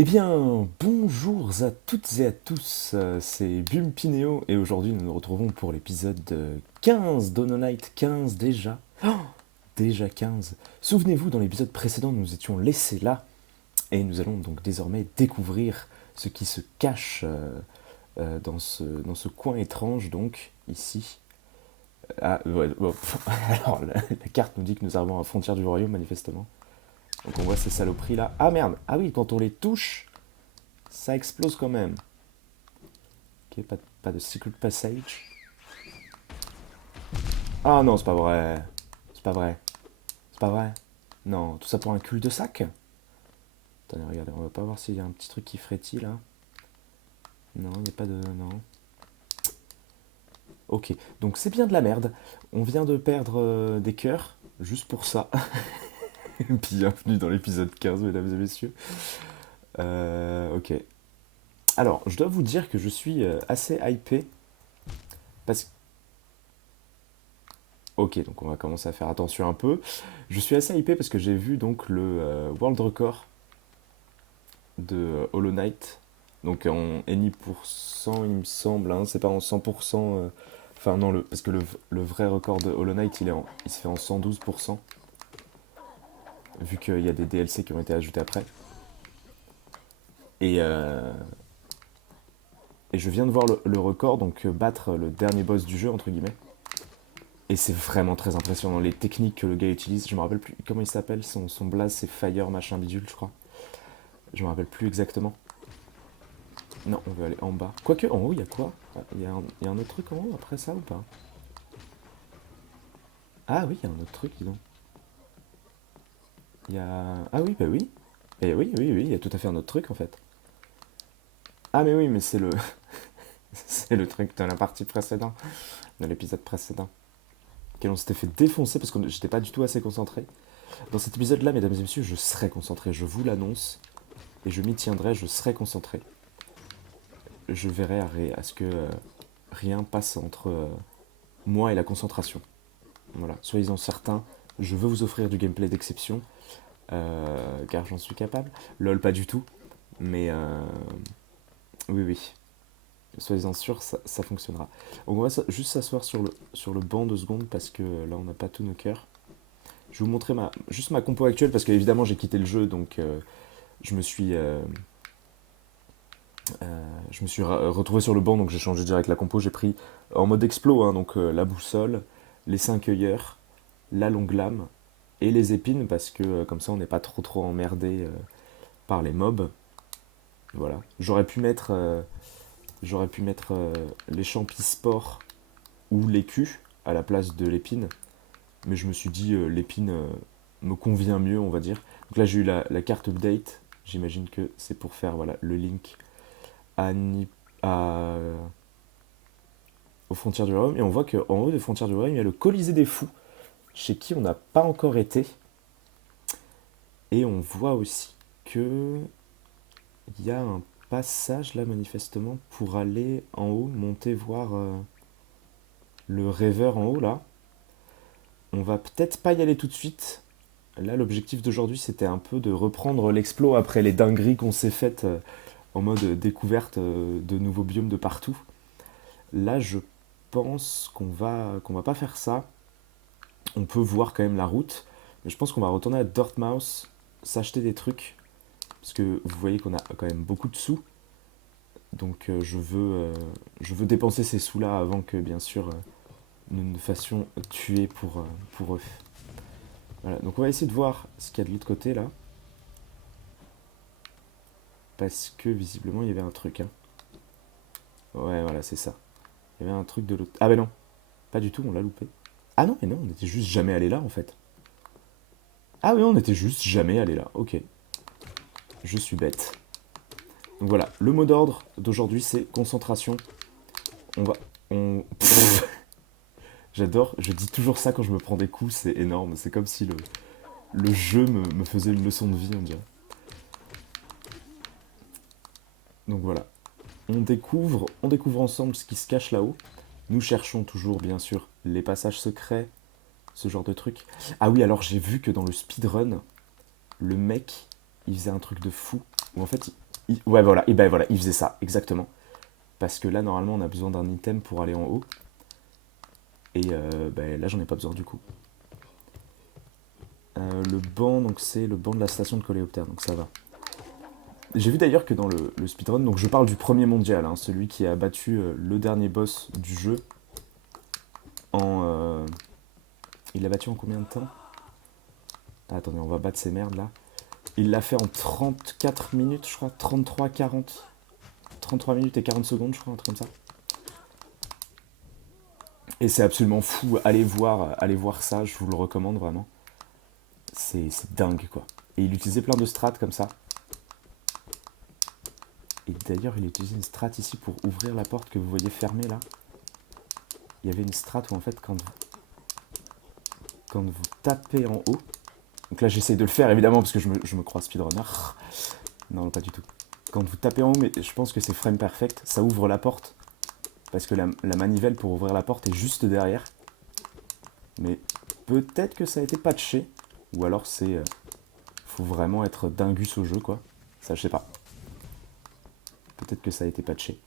Eh bien, bonjour à toutes et à tous, c'est Bumpineo et aujourd'hui nous nous retrouvons pour l'épisode 15 d'Hollow Knight 15 déjà. Déjà 15. Souvenez-vous, dans l'épisode précédent, nous nous étions laissés là et nous allons donc désormais découvrir ce qui se cache dans ce coin étrange, donc ici. Ah, ouais, bon, alors la carte nous dit que nous arrivons à la frontière du royaume, manifestement. Donc on voit ces saloperies là. Ah merde, ah oui, quand on les touche, ça explose quand même. Ok, pas de secret passage. Ah non, c'est pas vrai. C'est pas vrai. C'est pas vrai. Non, tout ça pour un cul-de-sac. Attendez, regardez, on va pas voir s'il y a un petit truc qui frétille là. Non, il n'y a pas de... Non. Ok, donc c'est bien de la merde. On vient de perdre des cœurs, juste pour ça. Bienvenue dans l'épisode 15, mesdames et messieurs. Ok. Alors, je dois vous dire que je suis assez hypé. Parce que... Ok, donc on va commencer à faire attention un peu. Je suis assez hypé parce que j'ai vu donc le World Record de Hollow Knight. Donc en Any%, il me semble, hein, c'est pas en 100%. Enfin non, parce que le vrai record de Hollow Knight, il se fait en 112%, vu qu'il y a des DLC qui ont été ajoutés après. Et, euh, et je viens de voir le record, donc battre le dernier boss du jeu, entre guillemets. Et c'est vraiment très impressionnant, les techniques que le gars utilise. Je me rappelle plus comment il s'appelle, son blaze c'est Fire machin bidule, je crois. Je me rappelle plus exactement. Non, on veut aller en bas. Quoique, en haut, il y a quoi? Ah, il y a un autre truc en haut après ça ou pas? Ah oui, il y a un autre truc, dis donc. Il y a... Ah oui, bah oui. Et oui, oui, oui, il y a tout à fait un autre truc en fait. Ah mais oui, mais c'est le... c'est le truc de la partie précédente, de l'épisode précédent. Quel on s'était fait défoncer parce que j'étais pas du tout assez concentré. Dans cet épisode-là, mesdames et messieurs, je serai concentré, je vous l'annonce. Et je m'y tiendrai, je serai concentré. Je verrai à ce que rien passe entre moi et la concentration. Voilà, soyez-en certains, je veux vous offrir du gameplay d'exception, car j'en suis capable. LOL, pas du tout, mais oui, oui, soyez-en sûrs, ça fonctionnera. Donc on va juste s'asseoir sur le banc 2 secondes, parce que là, on n'a pas tous nos cœurs. Je vais vous montrer juste ma compo actuelle, parce que évidemment, j'ai quitté le jeu, donc je me suis... je me suis retrouvé sur le banc, donc j'ai changé direct la compo. J'ai pris en mode explo, hein, donc la boussole, les 5 œillères, la longue lame et les épines, parce que comme ça on n'est pas trop emmerdé par les mobs. Voilà. J'aurais pu mettre les champis sport ou l'écu à la place de l'épine, mais je me suis dit l'épine me convient mieux, on va dire. Donc là j'ai eu la carte update. J'imagine que c'est pour faire voilà, le link à, à aux frontières du royaume. Et on voit qu'en haut des frontières du royaume, il y a le Colisée des Fous, chez qui on n'a pas encore été. Et on voit aussi que il y a un passage là manifestement pour aller en haut, monter voir le rêveur en haut là. On va peut-être pas y aller tout de suite. Là, l'objectif d'aujourd'hui, c'était un peu de reprendre l'explo après les dingueries qu'on s'est faites en mode découverte de nouveaux biomes de partout. Là, je pense qu'on va pas faire ça. On peut voir quand même la route, mais je pense qu'on va retourner à Dortmouth, s'acheter des trucs, parce que vous voyez qu'on a quand même beaucoup de sous, donc je veux dépenser ces sous-là avant que, bien sûr, nous nous fassions tuer pour eux. Voilà, donc on va essayer de voir ce qu'il y a de l'autre côté, là, parce que, visiblement, il y avait un truc, hein. Ouais, voilà, c'est ça. Il y avait un truc de l'autre... Ah ben non, pas du tout, on l'a loupé. Ah non, mais non, on était juste jamais allé là, en fait. Ah oui, on était juste jamais allé là, ok. Je suis bête. Donc voilà, le mot d'ordre d'aujourd'hui c'est concentration. On va. J'adore, je dis toujours ça quand je me prends des coups, c'est énorme. C'est comme si le jeu me faisait une leçon de vie, on dirait. Donc voilà, on découvre ensemble ce qui se cache là-haut. Nous cherchons toujours, bien sûr, les passages secrets, ce genre de trucs. Ah oui, alors j'ai vu que dans le speedrun, le mec, il faisait un truc de fou. Où en fait, Ouais, voilà, et ben voilà, il faisait ça, exactement. Parce que là, normalement, on a besoin d'un item pour aller en haut. Et ben, là, j'en ai pas besoin du coup. Le banc, donc c'est le banc de la station de coléoptère, donc ça va. J'ai vu d'ailleurs que dans le speedrun, donc je parle du premier mondial, hein, celui qui a battu le dernier boss du jeu en... il l'a battu en combien de temps? Ah, attendez, on va battre ces merdes là. Il l'a fait en 34 minutes, je crois, 33, 40. 33 minutes et 40 secondes, je crois, un truc comme ça. Et c'est absolument fou, allez voir ça, je vous le recommande vraiment. C'est dingue quoi. Et il utilisait plein de strats comme ça. Et d'ailleurs, il utilisait une strat ici pour ouvrir la porte que vous voyez fermée là. Il y avait une strat où en fait, quand vous tapez en haut, donc là j'essaie de le faire évidemment parce que je me crois speedrunner. Non, pas du tout. Quand vous tapez en haut, mais je pense que c'est frame perfect, ça ouvre la porte. Parce que la manivelle pour ouvrir la porte est juste derrière. Mais peut-être que ça a été patché. Ou alors c'est... faut vraiment être dingus au jeu quoi. Ça je sais pas. Peut-être que ça a été patché.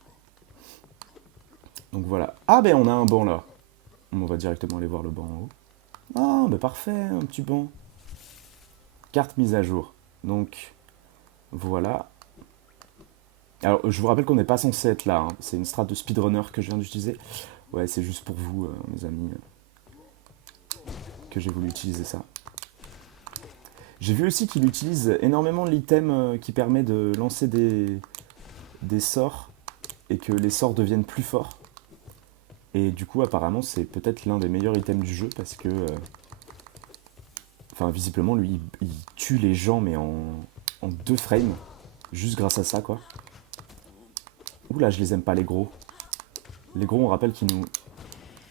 Donc voilà. Ah ben on a un banc là. On va directement aller voir le banc en haut. Ah ben parfait, un petit banc. Carte mise à jour. Donc voilà. Alors je vous rappelle qu'on n'est pas censé être là. Hein. C'est une strat de speedrunner que je viens d'utiliser. Ouais, c'est juste pour vous, mes amis, que j'ai voulu utiliser ça. J'ai vu aussi qu'il utilise énormément l'item qui permet de lancer des sorts et que les sorts deviennent plus forts. Et du coup, apparemment, c'est peut-être l'un des meilleurs items du jeu parce que... Enfin, visiblement, lui, il tue les gens, mais en 2 frames. Juste grâce à ça, quoi. Oula, je les aime pas, les gros. Les gros, on rappelle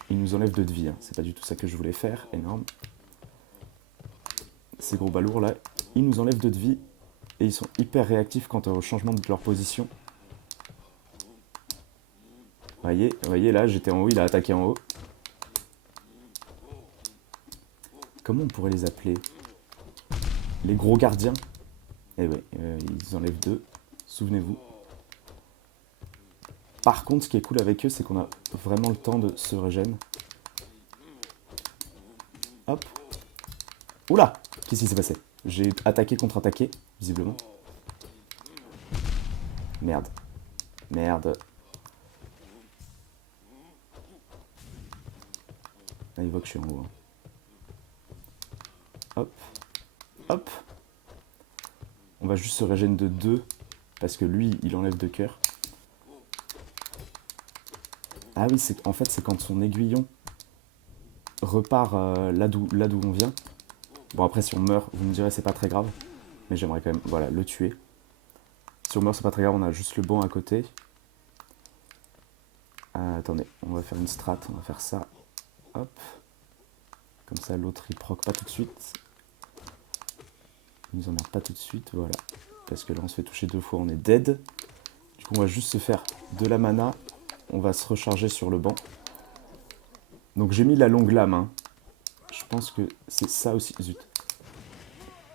ils nous enlèvent 2 de vie. Hein. C'est pas du tout ça que je voulais faire. Énorme. Ces gros balourds, là, ils nous enlèvent 2 de vie. Et ils sont hyper réactifs quant au changement de leur position. Voyez, là, j'étais en haut, il a attaqué en haut. Comment on pourrait les appeler? Les gros gardiens. Eh ouais, ils enlèvent 2. Souvenez-vous. Par contre, ce qui est cool avec eux, c'est qu'on a vraiment le temps de se régénérer. Hop. Oula! Qu'est-ce qui s'est passé? J'ai attaqué, contre-attaqué, visiblement. Merde. Merde. Ah, il voit que je suis en haut. Hein. Hop. Hop. On va juste se régénérer de 2. Parce que lui, il enlève 2 cœurs. Ah oui, en fait, c'est quand son aiguillon repart là d'où on vient. Bon, après, si on meurt, vous me direz, c'est pas très grave. Mais j'aimerais quand même, voilà, le tuer. Si on meurt, c'est pas très grave, on a juste le banc à côté. Attendez, on va faire une strat, on va faire ça. Hop. Comme ça, l'autre, il proc pas tout de suite. Il nous emmerde pas tout de suite, voilà. Parce que là, on se fait toucher 2 fois, on est dead. Du coup, on va juste se faire de la mana. On va se recharger sur le banc. Donc, j'ai mis la longue lame. Hein. Je pense que c'est ça aussi. Zut.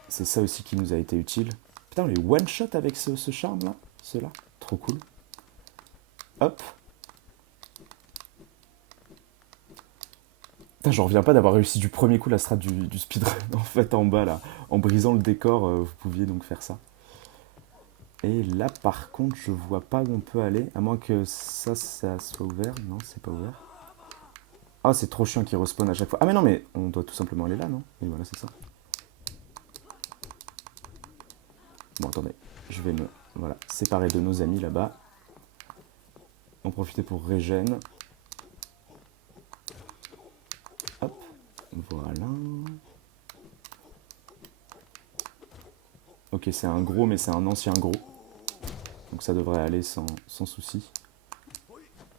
C'est ça aussi qui nous a été utile. Putain, on les one-shot avec ce charme-là. Ceux-là. Trop cool. Hop. Putain, j'en reviens pas d'avoir réussi du premier coup la strat du speedrun. En fait, en bas, là. En brisant le décor, vous pouviez donc faire ça. Et là, par contre, je vois pas où on peut aller. À moins que ça soit ouvert. Non, c'est pas ouvert. Ah, c'est trop chiant qu'il respawn à chaque fois. Ah, mais non, mais on doit tout simplement aller là, non? Et voilà, c'est ça. Bon, attendez. Je vais me séparer de nos amis là-bas. En profiter pour régène. Hop. Voilà. Ok, c'est un gros, mais c'est un ancien gros. Donc ça devrait aller sans souci.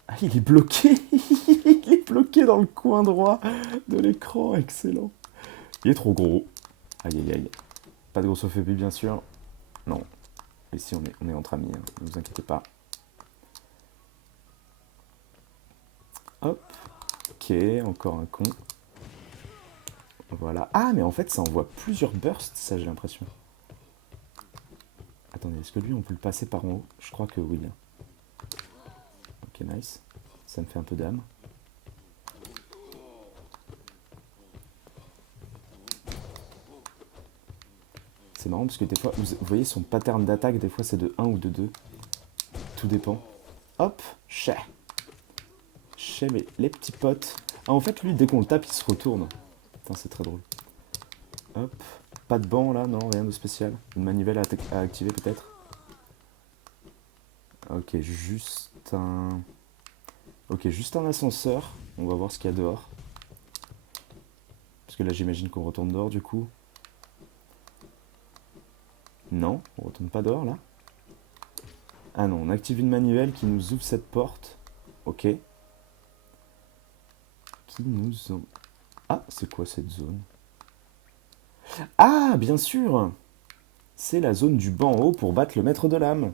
Ah, il est bloqué. Il est bloqué dans le coin droit de l'écran. Excellent. Il est trop gros. Aïe, aïe, aïe. Pas de grossophobie, bien sûr. Non. Ici, on est entre amis. Hein. Ne vous inquiétez pas. Hop. Ok, encore un con. Voilà. Ah, mais en fait, ça envoie plusieurs bursts, ça, j'ai l'impression. Attendez. mais est-ce que lui, on peut le passer par en haut? Je crois que oui. Ok, nice. Ça me fait un peu d'âme. C'est marrant parce que des fois, vous voyez son pattern d'attaque, des fois c'est de 1 ou de 2. Tout dépend. Hop, chais. Chais, mais les petits potes. Ah, en fait, lui, dès qu'on le tape, il se retourne. Putain, c'est très drôle. Hop. Pas de banc là, non, rien de spécial. Une manivelle à activer peut-être. Ok, juste un... Ok, juste un ascenseur. On va voir ce qu'il y a dehors. Parce que là, j'imagine qu'on retourne dehors du coup. Non, on retourne pas dehors là. Ah non, on active une manivelle qui nous ouvre cette porte. Ok. Qui nous en... Ah, c'est quoi cette zone? Ah, bien sûr! C'est la zone du banc en haut pour battre le maître de l'âme.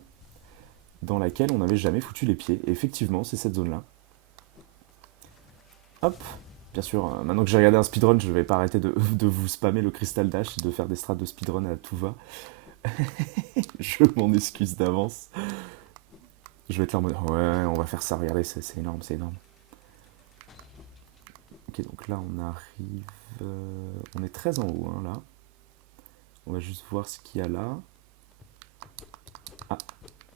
Dans laquelle on n'avait jamais foutu les pieds. Et effectivement, c'est cette zone-là. Hop! Bien sûr, maintenant que j'ai regardé un speedrun, je vais pas arrêter de vous spammer le Crystal Dash, de faire des strats de speedrun à tout va. Je m'en excuse d'avance. Je vais être là en mode, ouais, on va faire ça, regardez, c'est énorme, c'est énorme. Ok, donc là, on arrive... on est très en haut, hein, là. On va juste voir ce qu'il y a là. Ah,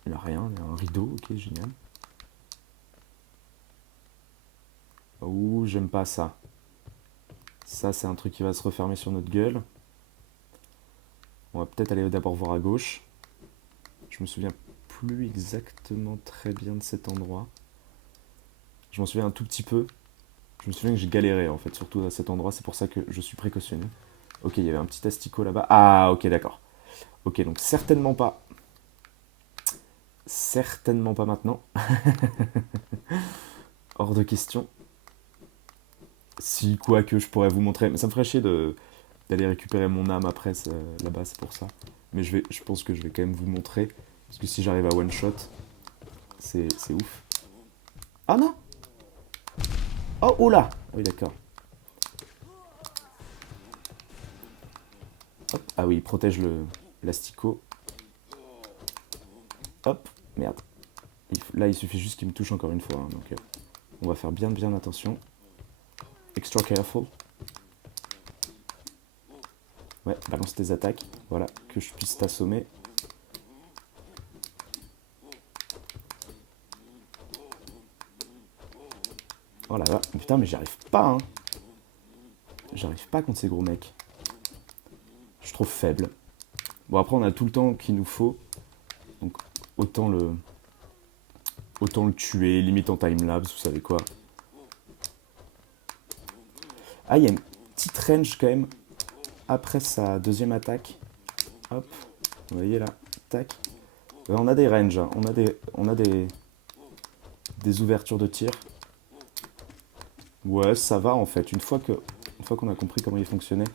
il n'y a rien, il y a un rideau, ok, génial. Ouh, j'aime pas ça. Ça, c'est un truc qui va se refermer sur notre gueule. On va peut-être aller d'abord voir à gauche. Je me souviens plus exactement très bien de cet endroit. Je m'en souviens un tout petit peu. Je me souviens que j'ai galéré, en fait, surtout à cet endroit. C'est pour ça que je suis précautionneux. Ok, il y avait un petit asticot là-bas. Ah, ok, d'accord. Ok, donc certainement pas. Certainement pas maintenant. Hors de question. Si, quoique, je pourrais vous montrer. Mais ça me ferait chier d'aller récupérer mon âme après là-bas, c'est pour ça. Mais je pense que je vais quand même vous montrer. Parce que si j'arrive à one shot, c'est ouf. Ah non! Oh, oh là! Ah oui, d'accord. Hop. Ah oui, il protège l'asticot. Hop, merde. Là, il suffit juste qu'il me touche encore une fois. Hein, donc, on va faire bien attention. Extra careful. Ouais, balance tes attaques. Voilà, que je puisse t'assommer. Oh là là, putain, mais j'y arrive pas, hein. J'arrive pas contre ces gros mecs. Je suis trop faible. Bon, après, on a tout le temps qu'il nous faut. Donc, autant le tuer, limite en timelapse, vous savez quoi. Ah, il y a une petite range quand même. Après sa deuxième attaque. Hop, vous voyez là, tac. On a des ranges, hein. On a des ouvertures de tir. Ouais, ça va en fait. Une fois qu'on a compris comment il fonctionnait,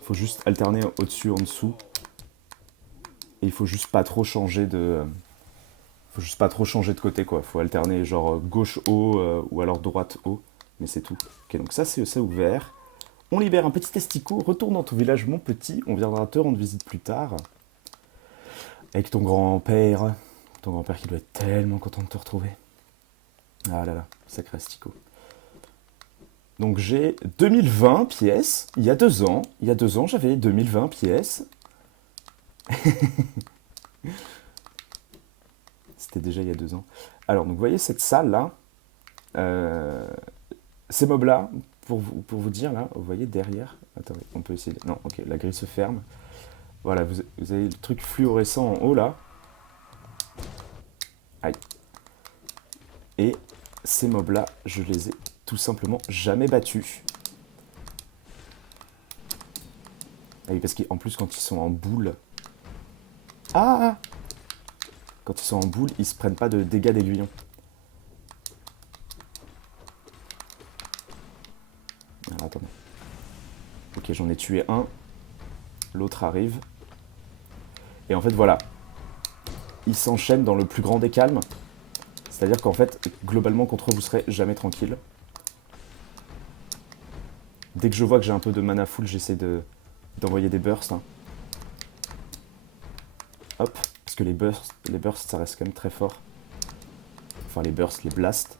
il faut juste alterner au-dessus, en dessous. Et il faut juste pas trop changer de... faut juste pas trop changer de côté, quoi. Faut alterner genre gauche haut ou alors droite haut. Mais c'est tout. Ok, donc ça c'est ouvert. On libère un petit asticot. Retourne dans ton village, mon petit. On viendra te rendre visite plus tard. Avec ton grand-père. Ton grand-père qui doit être tellement content de te retrouver. Ah là là, sacré asticot. Donc j'ai 2020 pièces. Il y a 2 ans. Il y a 2 ans, j'avais 2020 pièces. C'était déjà il y a 2 ans. Alors, donc vous voyez cette salle-là. Ces mobs-là, pour vous dire, là, vous voyez derrière. Attendez, on peut essayer. Non, ok, la grille se ferme. Voilà, vous avez le truc fluorescent en haut, là. Aïe. Et ces mobs-là, je les ai tout simplement jamais battus. Ah oui, parce qu'en plus, quand ils sont en boule... Ah! Quand ils sont en boule, ils se prennent pas de dégâts d'aiguillon. Alors, attendez. Ok, j'en ai tué un. L'autre arrive. Et en fait, voilà. Ils s'enchaînent dans le plus grand des calmes. C'est-à-dire qu'en fait, globalement, contre eux, vous serez jamais tranquille. Dès que je vois que j'ai un peu de mana full, j'essaie d'envoyer des bursts. Hein. Hop, Parce que les bursts, ça reste quand même très fort. Enfin, les bursts, les blasts.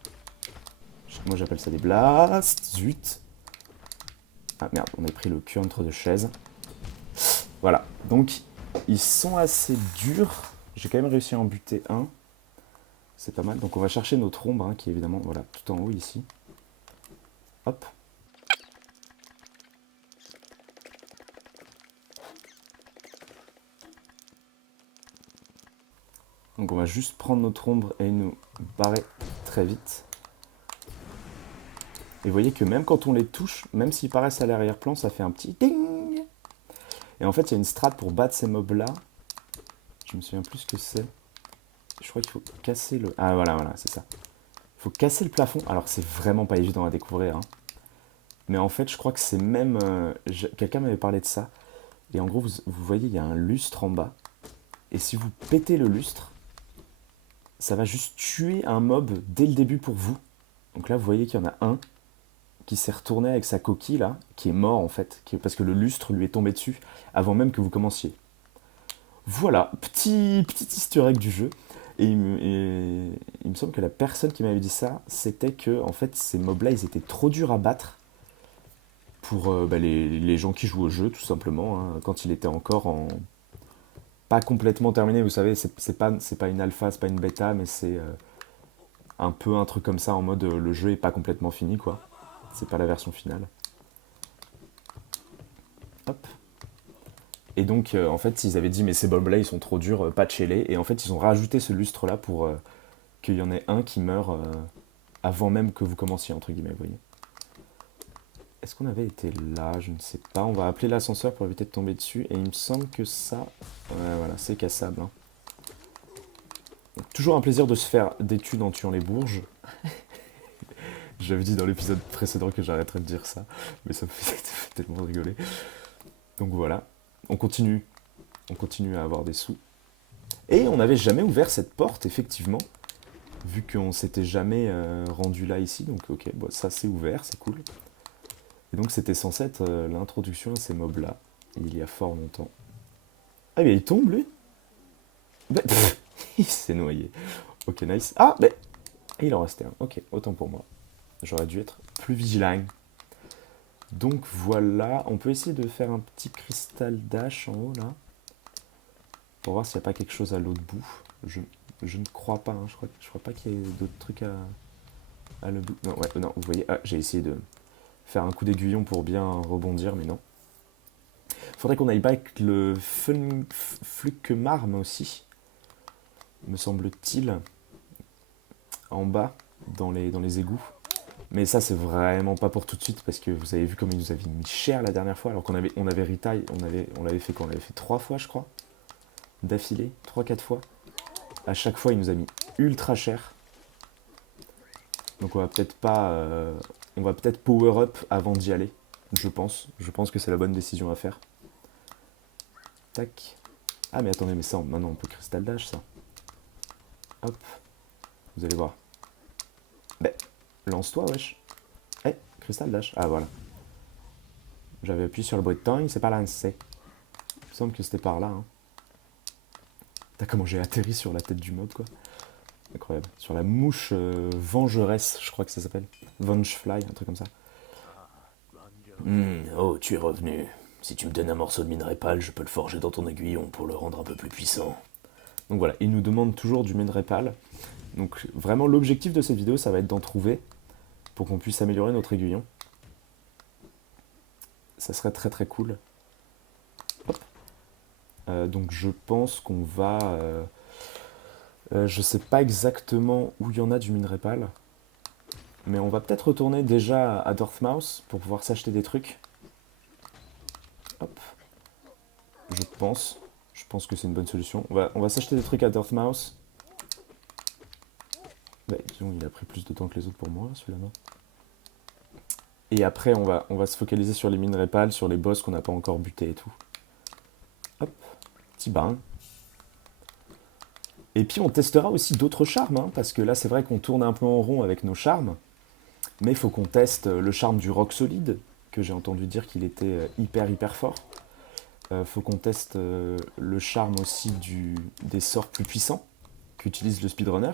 Moi, j'appelle ça des blasts. Zut. Ah merde, on a pris le cul entre deux chaises. Voilà, donc ils sont assez durs. J'ai quand même réussi à en buter un. C'est pas mal. Donc on va chercher notre ombre, hein, qui est évidemment voilà, tout en haut ici. Hop. Donc on va juste prendre notre ombre et nous barrer très vite. Et vous voyez que même quand on les touche, même s'ils paraissent à l'arrière-plan, ça fait un petit ding. Et en fait, il y a une strat pour battre ces mobs-là. Je me souviens plus ce que c'est. Je crois qu'il faut casser le... Ah voilà, c'est ça. Il faut casser le plafond. Alors c'est vraiment pas évident à découvrir, hein. Mais en fait, je crois que c'est même... Quelqu'un m'avait parlé de ça. Et en gros, vous voyez, il y a un lustre en bas. Et si vous pétez le lustre, ça va juste tuer un mob dès le début pour vous. Donc là, vous voyez qu'il y en a un qui s'est retourné avec sa coquille, là, qui est mort, en fait, parce que le lustre lui est tombé dessus avant même que vous commenciez. Voilà, petit easter egg du jeu. Et il me semble que la personne qui m'avait dit ça, c'était que, en fait, ces mobs-là, ils étaient trop durs à battre pour les gens qui jouent au jeu, tout simplement, hein, quand il était encore en... Pas complètement terminé, vous savez, c'est pas une alpha, c'est pas une bêta, mais c'est un peu un truc comme ça, en mode le jeu est pas complètement fini, quoi. C'est pas la version finale. Hop. Et donc, en fait, ils avaient dit, mais ces mobs-là, ils sont trop durs, patchez-les. Et en fait, ils ont rajouté ce lustre-là pour qu'il y en ait un qui meure avant même que vous commenciez, entre guillemets, vous voyez. Est-ce qu'on avait été là? Je ne sais pas. On va appeler l'ascenseur pour éviter de tomber dessus. Et il me semble que ça... Ouais, voilà, c'est cassable, hein. Donc, toujours un plaisir de se faire des thunes en tuant les bourges. J'avais dit dans l'épisode précédent que j'arrêterais de dire ça. Mais ça me fait tellement rigoler. Donc voilà. On continue à avoir des sous. Et on n'avait jamais ouvert cette porte, effectivement, vu qu'on s'était jamais rendu là, ici. Donc ok, bon, ça c'est ouvert, c'est cool. Et donc c'était censé être l'introduction à ces mobs-là, il y a fort longtemps. Ah mais il tombe, lui. Bah, il s'est noyé. Ok, nice. Ah, mais il en restait un. Ok, autant pour moi. J'aurais dû être plus vigilant. Donc voilà, on peut essayer de faire un petit cristal dash en haut, là. Pour voir s'il n'y a pas quelque chose à l'autre bout. Je ne crois pas, hein. Je crois pas qu'il y ait d'autres trucs à l'autre bout. Non, ouais, non, vous voyez, j'ai essayé de faire un coup d'aiguillon pour bien rebondir, mais non. Faudrait qu'on aille back le Flukmarm aussi, me semble-t-il, en bas, dans les égouts. Mais ça, c'est vraiment pas pour tout de suite, parce que vous avez vu comme il nous avait mis cher la dernière fois, alors qu'on avait retail, on l'avait fait quand on l'avait fait 3 fois, je crois, d'affilée, 3-4 fois. À chaque fois, il nous a mis ultra cher. Donc on va peut-être pas... on va peut-être power up avant d'y aller, je pense. Je pense que c'est la bonne décision à faire. Tac. Ah mais attendez, mais ça, maintenant on peut cristal dash, ça. Hop. Vous allez voir. Ben, lance-toi, wesh. Eh, cristal dash. Ah voilà. J'avais appuyé sur le bouton, il s'est pas lancé. Il me semble que c'était par là, hein. T'as comment j'ai atterri sur la tête du mob, quoi. Incroyable. Sur la mouche vengeresse, je crois que ça s'appelle. Vengefly, un truc comme ça. Oh, tu es revenu. Si tu me donnes un morceau de minerai pâle, je peux le forger dans ton aiguillon pour le rendre un peu plus puissant. Donc voilà, il nous demande toujours du minerai pâle. Donc vraiment l'objectif de cette vidéo, ça va être d'en trouver pour qu'on puisse améliorer notre aiguillon. Ça serait très très cool. Hop. Donc je pense qu'on va... je sais pas exactement où il y en a du minerai pâle. Mais on va peut-être retourner déjà à Dortmouth pour pouvoir s'acheter des trucs. Hop. Je pense. Je pense que c'est une bonne solution. On va s'acheter des trucs à Dortmouth. Bah, disons, il a pris plus de temps que les autres pour moi, celui-là, non? Et après, on va se focaliser sur les minerais pâles, sur les boss qu'on n'a pas encore butés et tout. Hop. Petit bain. Et puis, on testera aussi d'autres charmes, hein, parce que là, c'est vrai qu'on tourne un peu en rond avec nos charmes. Mais il faut qu'on teste le charme du roc solide, que j'ai entendu dire qu'il était hyper fort. Faut qu'on teste le charme aussi des sorts plus puissants qu'utilise le speedrunner.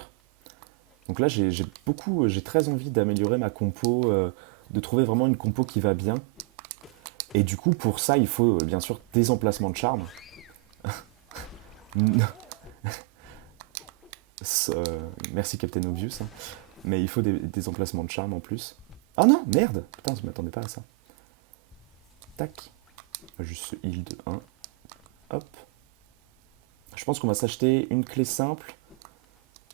Donc là, j'ai très envie d'améliorer ma compo, de trouver vraiment une compo qui va bien. Et du coup, pour ça, il faut bien sûr des emplacements de charme. Merci Captain Obvious, hein. Mais il faut des emplacements de charme en plus. Ah non, merde. Putain, je m'attendais pas à ça. Tac. Juste ce heal de 1. Hop. Je pense qu'on va s'acheter une clé simple,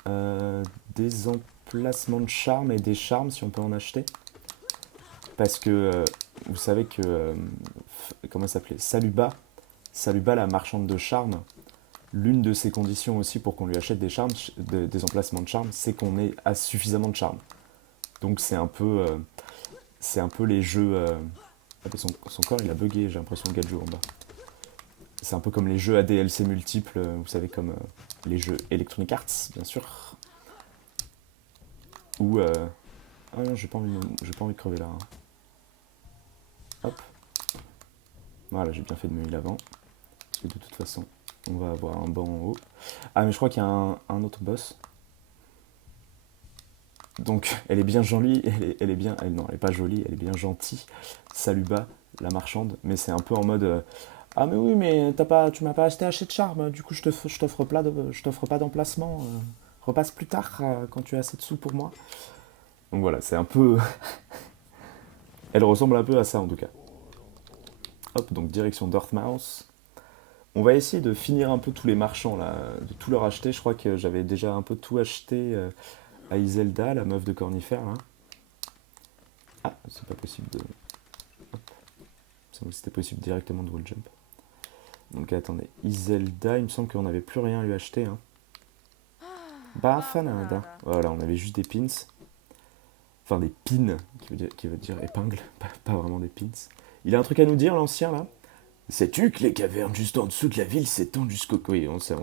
des emplacements de charme et des charmes si on peut en acheter. Parce que vous savez que comment ça s'appelait, Saluba, la marchande de charme, l'une de ses conditions aussi pour qu'on lui achète des charmes, des emplacements de charme, c'est qu'on ait suffisamment de charme. Donc c'est un peu les jeux. Son corps il a bugué, j'ai l'impression de Gadjo en bas. C'est un peu comme les jeux à DLC multiples, vous savez, comme les jeux Electronic Arts, bien sûr. Ou. Ah non, j'ai pas envie de crever là, hein. Hop. Voilà, j'ai bien fait de me heal avant. Parce que de toute façon, on va avoir un banc en haut. Ah, mais je crois qu'il y a un autre boss. Donc, elle est bien jolie, elle est bien. Non, elle est pas jolie, elle est bien gentille. Saluba, la marchande. Mais c'est un peu en mode. Ah, mais oui, mais tu m'as pas acheté assez de charme, du coup, je t'offre pas d'emplacement. Repasse plus tard quand tu as assez de sous pour moi. Donc voilà, c'est un peu. Elle ressemble un peu à ça en tout cas. Hop, donc direction Dartmouth. On va essayer de finir un peu tous les marchands là, de tout leur acheter. Je crois que j'avais déjà un peu tout acheté à Iselda, la meuf de Cornifère là. Ah, c'est pas possible de. Hop. C'était possible directement de wall jump. Donc attendez, Iselda, il me semble qu'on n'avait plus rien à lui acheter, hein. Bafanada. Voilà, on avait juste des pins. Enfin des pins, qui veut dire épingle, pas vraiment des pins. Il a un truc à nous dire, l'ancien là? Sais-tu que les cavernes juste en dessous de la ville s'étendent jusqu'au... Oui, on le sait.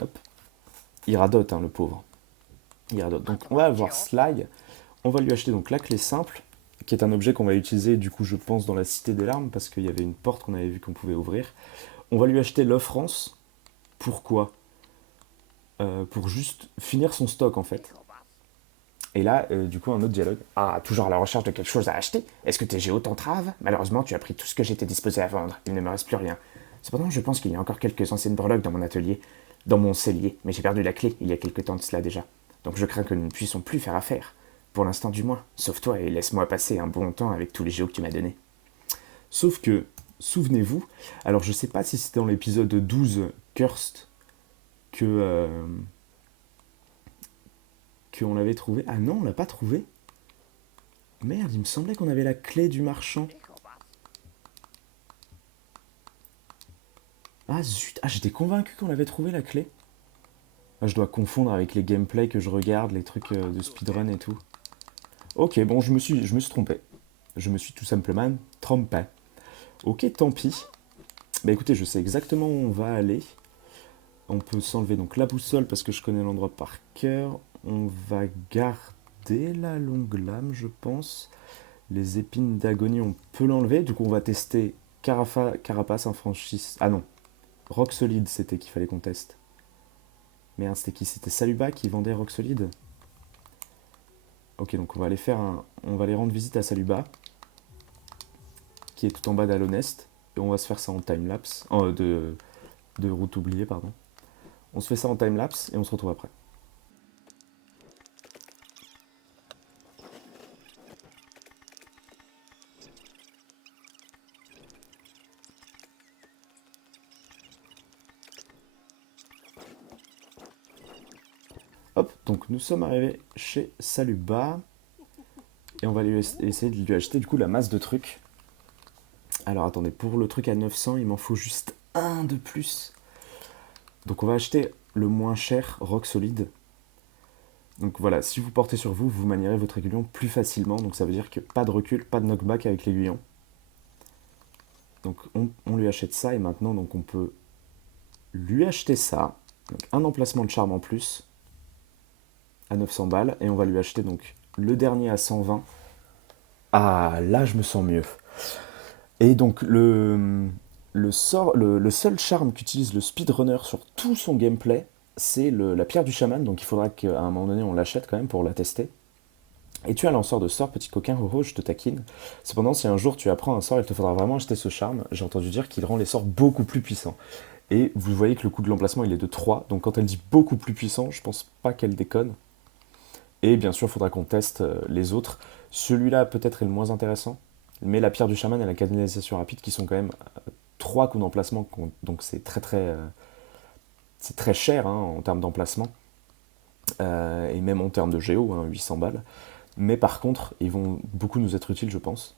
Hop. Il radote, hein, le pauvre. Il radote. Donc on va avoir Sly. On va lui acheter donc la clé simple, qui est un objet qu'on va utiliser, du coup, je pense, dans la Cité des Larmes, parce qu'il y avait une porte qu'on avait vu qu'on pouvait ouvrir. On va lui acheter l'offrance. Pourquoi Pour juste finir son stock, en fait. Et là, du coup, un autre dialogue. Ah, toujours à la recherche de quelque chose à acheter? Est-ce que tes géos t'entravent? Malheureusement, tu as pris tout ce que j'étais disposé à vendre. Il ne me reste plus rien. Cependant, je pense qu'il y a encore quelques anciennes breloques dans mon atelier, dans mon cellier, mais j'ai perdu la clé il y a quelque temps de cela déjà. Donc je crains que nous ne puissions plus faire affaire. Pour l'instant du moins. Sauve-toi et laisse-moi passer un bon temps avec tous les géos que tu m'as donnés. Sauf que, souvenez-vous, alors je sais pas si c'était dans l'épisode 12, Cursed, que... qu'on l'avait trouvé. Ah non, on l'a pas trouvé. Merde, il me semblait qu'on avait la clé du marchand. Ah zut, ah j'étais convaincu qu'on avait trouvé la clé. Ah, je dois confondre avec les gameplays que je regarde, les trucs de speedrun et tout. Ok, bon, je me suis trompé. Je me suis tout simplement trompé. Ok, tant pis. Bah écoutez, je sais exactement où on va aller. On peut s'enlever donc la boussole parce que je connais l'endroit par cœur. On va garder la longue lame, je pense. Les épines d'agonie, on peut l'enlever. Du coup, on va tester Carapace infranchisse. Ah non, Rock Solide, c'était qu'il fallait qu'on teste. Merde, c'était qui? C'était Saluba qui vendait Rock Solide. Ok, donc on va aller rendre visite à Saluba, qui est tout en bas d'Alonest. Et on va se faire ça en timelapse. De route oubliée, pardon. On se fait ça en timelapse et on se retrouve après. Hop, donc nous sommes arrivés chez Saluba. Et on va essayer de lui acheter du coup la masse de trucs. Alors attendez, pour le truc à 900, il m'en faut juste un de plus. Donc on va acheter le moins cher, Rock Solide. Donc voilà, si vous portez sur vous, vous manierez votre aiguillon plus facilement. Donc ça veut dire que pas de recul, pas de knockback avec l'aiguillon. Donc on lui achète ça et maintenant donc on peut lui acheter ça. Donc un emplacement de charme en plus à 900 balles. Et on va lui acheter donc le dernier à 120. Ah, là je me sens mieux. Et donc le seul charme qu'utilise le speedrunner sur tout son gameplay, c'est la pierre du chaman, donc il faudra qu'à un moment donné on l'achète quand même pour la tester. Et tu as un lanceur de sort, petit coquin, Roro, je te taquine. Cependant, si un jour tu apprends un sort, il te faudra vraiment acheter ce charme. J'ai entendu dire qu'il rend les sorts beaucoup plus puissants. Et vous voyez que le coût de l'emplacement il est de 3, donc quand elle dit beaucoup plus puissant, je pense pas qu'elle déconne. Et bien sûr, il faudra qu'on teste les autres. Celui-là peut-être est le moins intéressant, mais la pierre du chaman et la canalisation rapide qui sont quand même 3 coûts d'emplacement, donc c'est très cher hein, en termes d'emplacement, et même en termes de géo, hein, 800 balles. Mais par contre, ils vont beaucoup nous être utiles, je pense.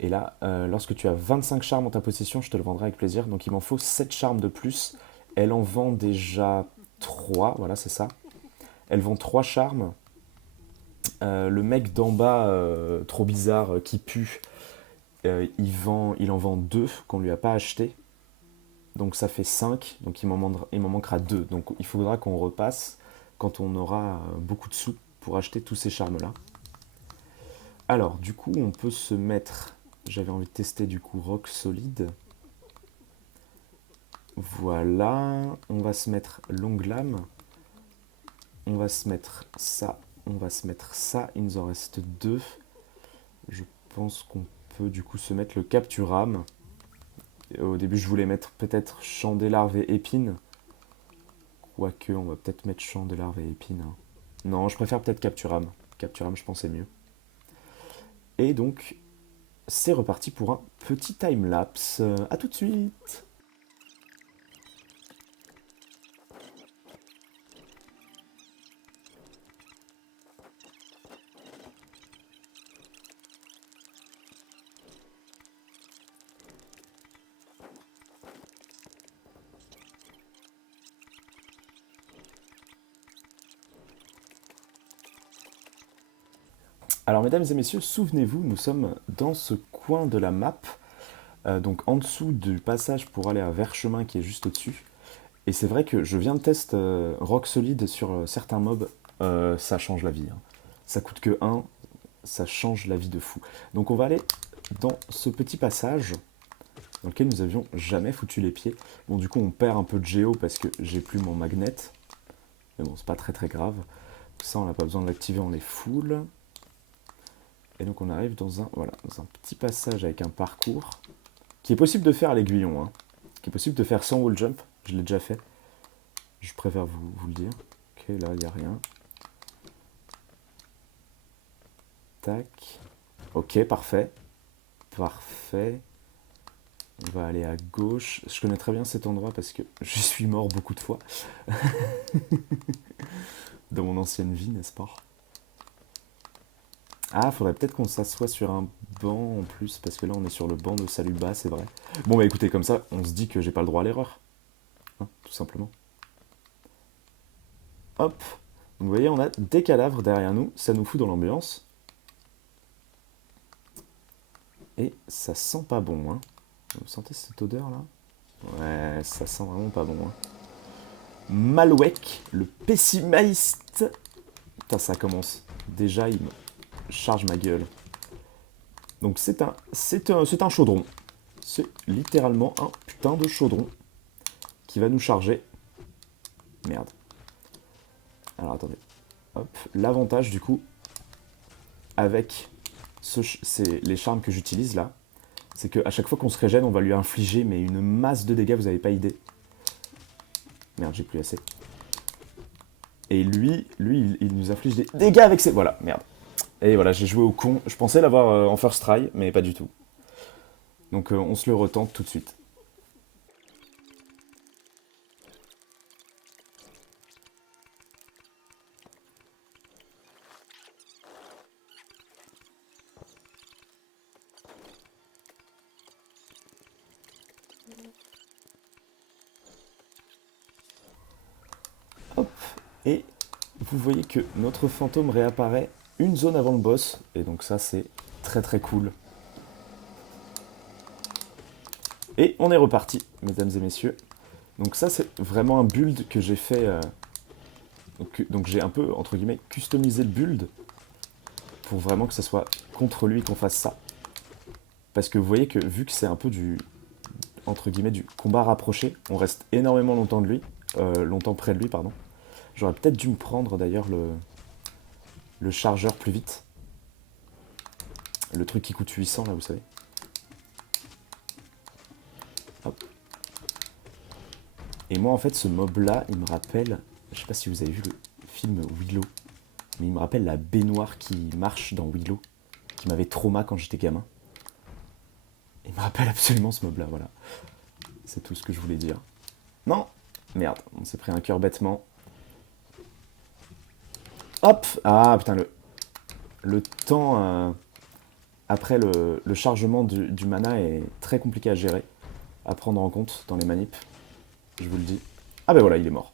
Et là, lorsque tu as 25 charmes en ta possession, je te le vendrai avec plaisir. Donc il m'en faut 7 charmes de plus. Elle en vend déjà 3, voilà, c'est ça. Elle vend 3 charmes. Le mec d'en bas, trop bizarre, qui pue, il en vend 2 qu'on lui a pas acheté. Donc ça fait 5, donc il m'en manquera 2. Donc il faudra qu'on repasse quand on aura beaucoup de sous pour acheter tous ces charmes-là. Alors, du coup, on peut se mettre... J'avais envie de tester, du coup, Rock Solide. Voilà. On va se mettre Longue Lame. On va se mettre ça. On va se mettre ça. Il nous en reste 2. Je pense qu'on peut, du coup, se mettre le Capturame. Au début, je voulais mettre peut-être Champ des Larves et Épine. Quoique, on va peut-être mettre Champ des Larves et Épine. Hein. Non, je préfère peut-être Capturame. Capturame, je pensais mieux. Et donc, c'est reparti pour un petit time-lapse. A tout de suite. Alors, mesdames et messieurs, souvenez-vous, nous sommes dans ce coin de la map, donc en dessous du passage pour aller à Verchemin qui est juste au-dessus. Et c'est vrai que je viens de tester Rock Solide sur certains mobs, ça change la vie. Hein. Ça coûte que 1, ça change la vie de fou. Donc on va aller dans ce petit passage dans lequel nous avions jamais foutu les pieds. Bon, du coup, on perd un peu de géo parce que j'ai plus mon magnet. Mais bon, c'est pas très très grave. Ça, on n'a pas besoin de l'activer, on les full. Et donc on arrive dans dans un petit passage avec un parcours qui est possible de faire à l'aiguillon, hein, qui est possible de faire sans wall jump, je l'ai déjà fait, je préfère vous le dire. Ok, là il n'y a rien. Tac. Ok, parfait. Parfait. On va aller à gauche. Je connais très bien cet endroit parce que je suis mort beaucoup de fois. Dans mon ancienne vie, n'est-ce pas? Ah, faudrait peut-être qu'on s'assoie sur un banc en plus, parce que là on est sur le banc de salut bas, c'est vrai. Bon bah écoutez, comme ça, on se dit que j'ai pas le droit à l'erreur. Hein, tout simplement. Hop. Donc vous voyez, on a des cadavres derrière nous, ça nous fout dans l'ambiance. Et ça sent pas bon, hein. Vous sentez cette odeur là? Ouais, ça sent vraiment pas bon, hein. Malouek, le pessimiste. Putain, ça commence. Déjà, il me charge ma gueule. Donc c'est un chaudron. C'est littéralement un putain de chaudron qui va nous charger. Merde. Alors attendez. Hop. L'avantage du coup avec les charmes que j'utilise là, c'est qu'à chaque fois qu'on se régène, on va lui infliger mais une masse de dégâts, vous n'avez pas idée. Merde, j'ai plus assez. Et lui, il nous inflige des dégâts avec ses... Voilà, merde. Et voilà, j'ai joué au con. Je pensais l'avoir en first try, mais pas du tout. Donc on se le retente tout de suite. Hop. Et vous voyez que notre fantôme réapparaît une zone avant le boss. Et donc ça, c'est très très cool. Et on est reparti, mesdames et messieurs. Donc ça, c'est vraiment un build que j'ai fait... donc j'ai un peu, entre guillemets, customisé le build pour vraiment que ce soit contre lui qu'on fasse ça. Parce que vous voyez que vu que c'est un peu du, entre guillemets, du combat rapproché, on reste énormément longtemps près de lui, pardon. J'aurais peut-être dû me prendre d'ailleurs le chargeur plus vite. Le truc qui coûte 800 là, vous savez. Hop. Et moi en fait ce mob là, il me rappelle, je sais pas si vous avez vu le film Willow, mais il me rappelle la baignoire qui marche dans Willow, qui m'avait trauma quand j'étais gamin. Il me rappelle absolument ce mob là, voilà. C'est tout ce que je voulais dire. Non. Merde, on s'est pris un cœur bêtement. Hop. Ah putain, le temps après le chargement du mana est très compliqué à gérer, à prendre en compte dans les manips, je vous le dis. Ah ben voilà, il est mort.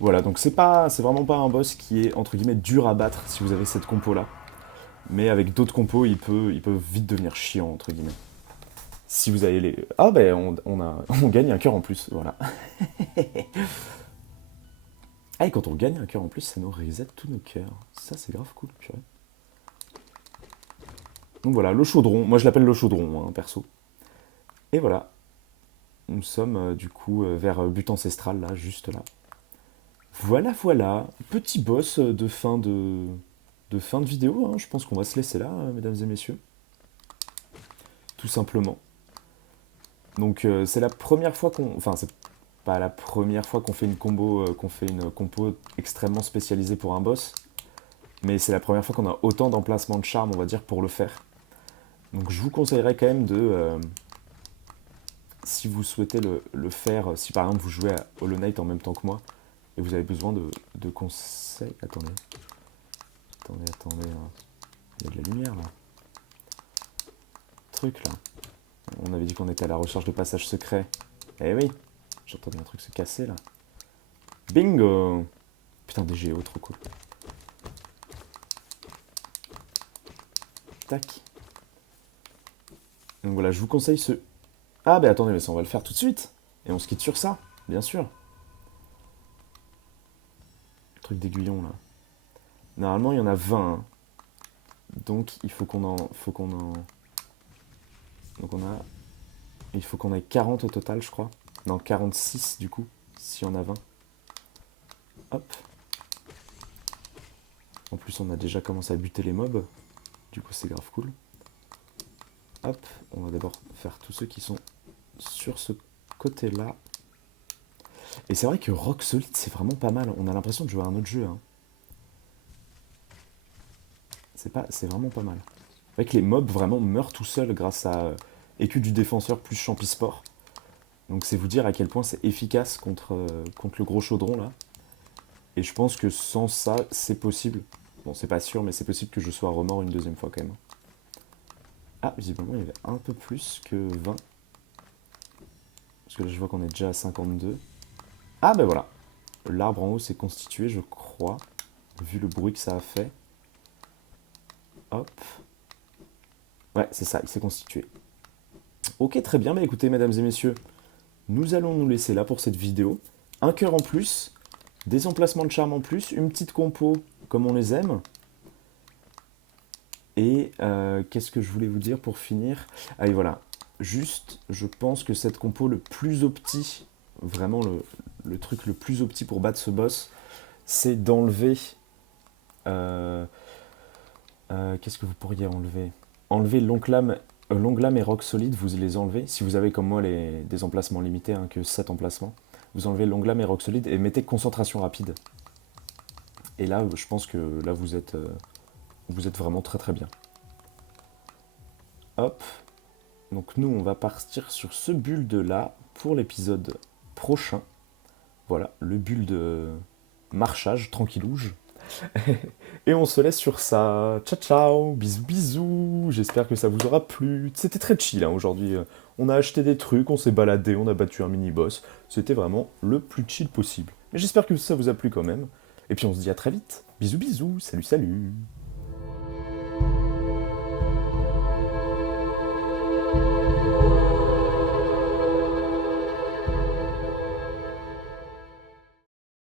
Voilà, donc c'est vraiment pas un boss qui est entre guillemets dur à battre si vous avez cette compo là. Mais avec d'autres compos, il peut vite devenir chiant entre guillemets. Si vous avez les... Ah ben on gagne un cœur en plus, voilà. Ah et quand on gagne un cœur en plus, ça nous reset tous nos cœurs. Ça c'est grave cool, purée. Donc voilà, le chaudron. Moi je l'appelle le chaudron, hein, perso. Et voilà. Nous sommes du coup vers but ancestral, là, juste là. Voilà, voilà. Petit boss de fin de vidéo. Hein. Je pense qu'on va se laisser là, mesdames et messieurs. Tout simplement. Donc c'est la première fois qu'on... Enfin, c'est pas la première fois qu'on fait une combo, compo extrêmement spécialisée pour un boss. Mais c'est la première fois qu'on a autant d'emplacements de charme, on va dire, pour le faire. Donc je vous conseillerais quand même de... si vous souhaitil le faire, si par exemple vous jouez à Hollow Knight en même temps que moi, et vous avez besoin de conseils... Attendez. Hein. Il y a de la lumière là. Truc là. On avait dit qu'on était à la recherche de passages secrets. Eh oui. J'entendais un truc se casser là. Bingo. Putain, des géos, trop cool. Tac. Donc voilà, je vous conseille ce... Ah bah attendez, mais ça on va le faire tout de suite. Et on se quitte sur ça, bien sûr. Le truc d'aiguillon là. Normalement il y en a 20. Hein. Donc il faut qu'on en... Donc on a... Il faut qu'on ait 40 au total je crois. Non, 46 du coup, si on a 20. Hop. En plus on a déjà commencé à buter les mobs. Du coup c'est grave cool. Hop, on va d'abord faire tous ceux qui sont sur ce côté-là. Et c'est vrai que Rock Solid, c'est vraiment pas mal. On a l'impression de jouer à un autre jeu. Hein. C'est vraiment pas mal. Avec les mobs vraiment meurent tout seuls grâce à écu du défenseur plus Champisport. Donc c'est vous dire à quel point c'est efficace contre le gros chaudron là. Et je pense que sans ça, c'est possible. Bon, c'est pas sûr, mais c'est possible que je sois remort une deuxième fois quand même. Ah, visiblement, il y avait un peu plus que 20. Parce que là, je vois qu'on est déjà à 52. Ah, ben voilà. L'arbre en haut s'est constitué, je crois. Vu le bruit que ça a fait. Hop. Ouais, c'est ça, il s'est constitué. Ok, très bien. Mais écoutez, mesdames et messieurs, nous allons nous laisser là pour cette vidéo. Un cœur en plus, des emplacements de charme en plus, une petite compo comme on les aime. Et qu'est-ce que je voulais vous dire pour finir? Allez, voilà. Juste, je pense que cette compo le plus opti, vraiment le truc le plus opti pour battre ce boss, c'est d'enlever... qu'est-ce que vous pourriez enlever? Enlever Longlame et Rock Solid, vous les enlevez. Si vous avez comme moi des emplacements limités, hein, que 7 emplacements, vous enlevez Longlame et Rock Solid et mettez concentration rapide. Et là, je pense que là, vous êtes vraiment très très bien. Hop. Donc nous, on va partir sur ce build là pour l'épisode prochain. Voilà, le build marchage, tranquillouge. Et on se laisse sur ça. Ciao ciao, bisous bisous. J'espère que ça vous aura plu. C'était très chill hein, aujourd'hui. On a acheté des trucs, on s'est baladé, on a battu un mini-boss. C'était vraiment le plus chill possible. Mais j'espère que ça vous a plu quand même. Et puis on se dit à très vite. Bisous bisous, salut salut.